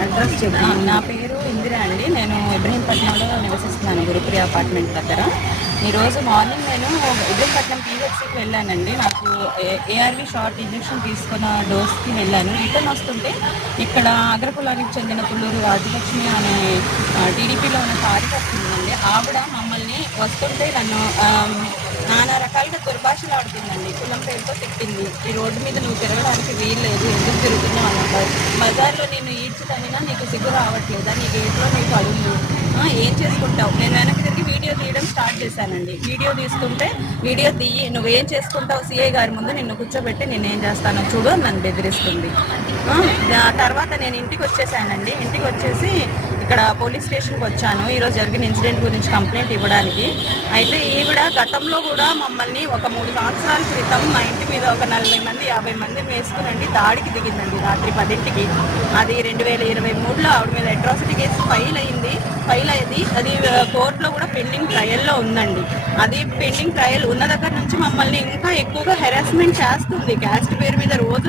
Address ఆ, నా పేరు ఇందిరా అండి. నేను ఇబ్రహీంపట్నంలో నివసిస్తున్నాను గురుప్రియ అపార్ట్మెంట్ దగ్గర. ఈరోజు మార్నింగ్ నేను ఇబ్రహీంపట్నం పీహెచ్సికి వెళ్ళానండి. నాకు ఏఆర్వి షార్ట్ ఇంజెక్షన్ తీసుకున్న డోస్కి వెళ్ళాను. రిటర్న్ వస్తుంటే ఇక్కడ అగ్రకులానికి చెందిన పుల్లూరు రాజలక్ష్మి అనే టీడీపీలో ఉన్న కార్యకర్త ఉందండి ఆవిడ మమ్మల్ని వస్తుంటే నన్ను నానా రకాలుగా దుర్భాషలు ఆడుతుందండి కులం పేరుతో తిట్టింది. ఈ రోడ్డు మీద నువ్వు తిరగడానికి వీల్లేదు. ఎందుకు తిరుగుతున్నావు అన్నారు బజార్లో నేను ఈడ్చుతనినా నీకు సిగ్గు రావట్లేదా? నీ గేట్లో నీకు అడుగు ఏం చేసుకుంటావు? నేను వెనక్కి వీడియో తీయడం స్టార్ట్ చేశానండి. వీడియో తీసుకుంటే వీడియో తీయి నువ్వు ఏం చేసుకుంటావు సిఐ గారి ముందు నిన్ను కూర్చోబెట్టి నేను ఏం చేస్తానో చూడు నన్ను బెదిరిస్తుంది. దా- తర్వాత నేను ఇంటికి వచ్చేసానండి. ఇంటికి వచ్చేసి ఇక్కడ పోలీస్ స్టేషన్కి వచ్చాను. ఈరోజు జరిగిన ఇన్సిడెంట్ గురించి కంప్లైంట్ ఇవ్వడానికి. అయితే ఈవిడ గతంలో కూడా మమ్మల్ని ఒక మూడు సంవత్సరాల క్రితం మా ఇంటి మీద ఒక నలభై మంది యాభై మంది వేసుకునండి. దాడికి దిగిందండి రాత్రి పదింటికి. అది రెండు వేల ఇరవై మూడులో ఆవిడ మీద అట్రాసిటీ కేసు ఫైల్ అయింది. ఫైల్ అయింది అది కోర్టులో కూడా పెండింగ్ ట్రయల్లో ఉందండి. అది పెండింగ్ ట్రయల్ ఉన్న దగ్గర నుంచి మమ్మల్ని ఇంకా ఎక్కువగా హెరాస్మెంట్ చేస్తుంది. క్యాస్ట్ పేరు మీద రోజు